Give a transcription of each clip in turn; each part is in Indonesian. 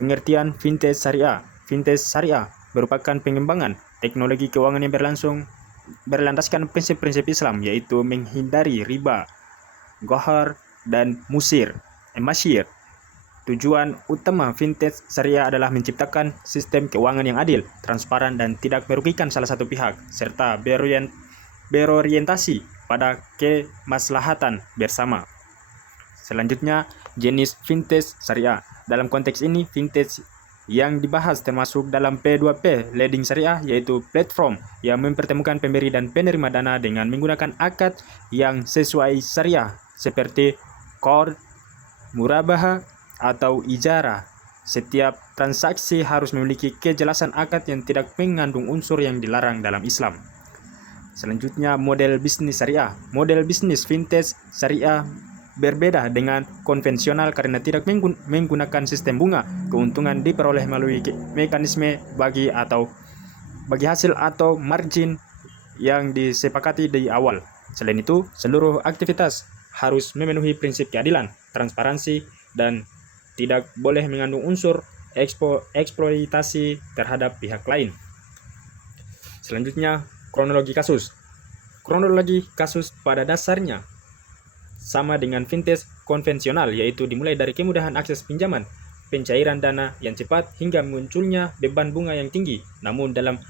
Pengertian fintech syariah. Fintech syariah merupakan pengembangan teknologi keuangan yang berlandaskan prinsip-prinsip Islam, yaitu menghindari riba, ghar, dan masyir. Tujuan utama fintech syariah adalah menciptakan sistem keuangan yang adil, transparan, dan tidak merugikan salah satu pihak, serta berorientasi pada kemaslahatan bersama. Selanjutnya, jenis fintech syariah. Dalam konteks ini, fintech yang dibahas termasuk dalam P2P lending syariah, yaitu platform yang mempertemukan pemberi dan penerima dana dengan menggunakan akad yang sesuai syariah seperti qard, murabahah, atau ijarah. Setiap transaksi harus memiliki kejelasan akad yang tidak mengandung unsur yang dilarang dalam Islam. Selanjutnya, model bisnis syariah. Model bisnis fintech syariah berbeda dengan konvensional karena tidak menggunakan sistem bunga. Keuntungan diperoleh melalui mekanisme bagi hasil atau margin yang disepakati di awal. Selain itu, seluruh aktivitas harus memenuhi prinsip keadilan, transparansi, dan tidak boleh mengandung unsur eksploitasi terhadap pihak lain. Selanjutnya, kronologi kasus. Kronologi kasus pada dasarnya sama dengan fintech konvensional, yaitu dimulai dari kemudahan akses pinjaman, pencairan dana yang cepat, hingga munculnya beban bunga yang tinggi. Namun dalam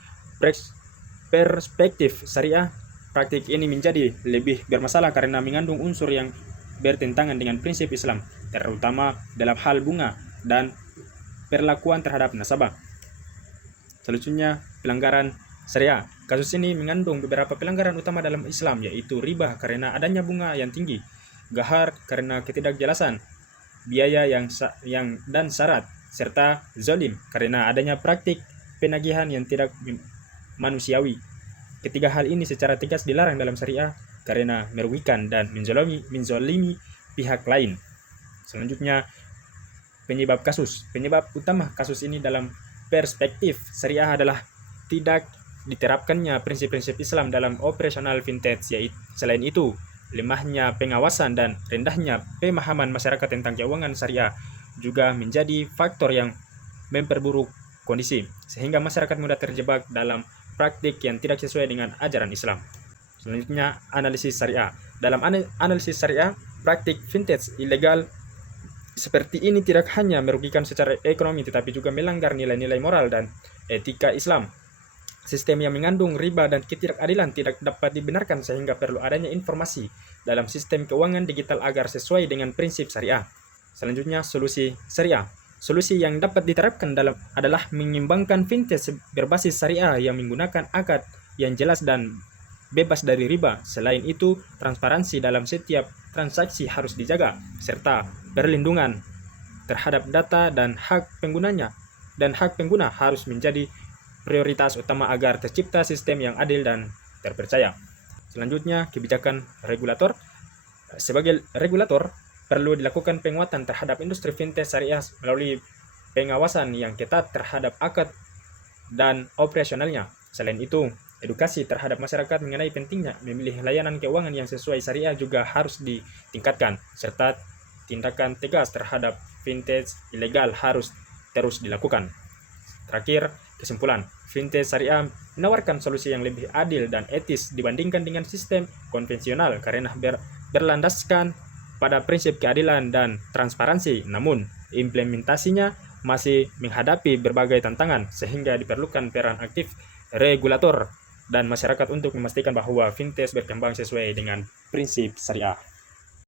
perspektif syariah, praktik ini menjadi lebih bermasalah karena mengandung unsur yang bertentangan dengan prinsip Islam, terutama dalam hal bunga dan perlakuan terhadap nasabah. Selanjutnya, pelanggaran syariah. Kasus ini mengandung beberapa pelanggaran utama dalam Islam, yaitu riba karena adanya bunga yang tinggi, ghar karena ketidakjelasan biaya dan syarat, serta zalim karena adanya praktik penagihan yang tidak manusiawi. Ketiga hal ini secara tegas dilarang dalam syariah karena merugikan dan menzalimi pihak lain. Selanjutnya, penyebab kasus. Penyebab utama kasus ini dalam perspektif syariah adalah tidak diterapkannya prinsip-prinsip Islam dalam operasional fintech. Selain itu, lemahnya pengawasan dan rendahnya pemahaman masyarakat tentang keuangan syariah juga menjadi faktor yang memperburuk kondisi, sehingga masyarakat mudah terjebak dalam praktik yang tidak sesuai dengan ajaran Islam. Selanjutnya, analisis syariah. Dalam analisis syariah, praktik fintech ilegal seperti ini tidak hanya merugikan secara ekonomi, tetapi juga melanggar nilai-nilai moral dan etika Islam. Sistem yang mengandung riba dan ketidakadilan tidak dapat dibenarkan, sehingga perlu adanya informasi dalam sistem keuangan digital agar sesuai dengan prinsip syariah. Selanjutnya, solusi syariah. Solusi yang dapat diterapkan adalah mengembangkan fintech berbasis syariah yang menggunakan akad yang jelas dan bebas dari riba. Selain itu, transparansi dalam setiap transaksi harus dijaga, serta perlindungan terhadap data dan hak pengguna harus menjadi prioritas utama agar tercipta sistem yang adil dan terpercaya. Selanjutnya, kebijakan regulator. Sebagai regulator, perlu dilakukan penguatan terhadap industri fintech syariah melalui pengawasan yang ketat terhadap akad dan operasionalnya. Selain itu, edukasi terhadap masyarakat mengenai pentingnya memilih layanan keuangan yang sesuai syariah juga harus ditingkatkan, serta tindakan tegas terhadap fintech ilegal harus terus dilakukan. Terakhir, kesimpulan, fintech syariah menawarkan solusi yang lebih adil dan etis dibandingkan dengan sistem konvensional karena berlandaskan pada prinsip keadilan dan transparansi. Namun, implementasinya masih menghadapi berbagai tantangan, sehingga diperlukan peran aktif regulator dan masyarakat untuk memastikan bahwa fintech berkembang sesuai dengan prinsip syariah.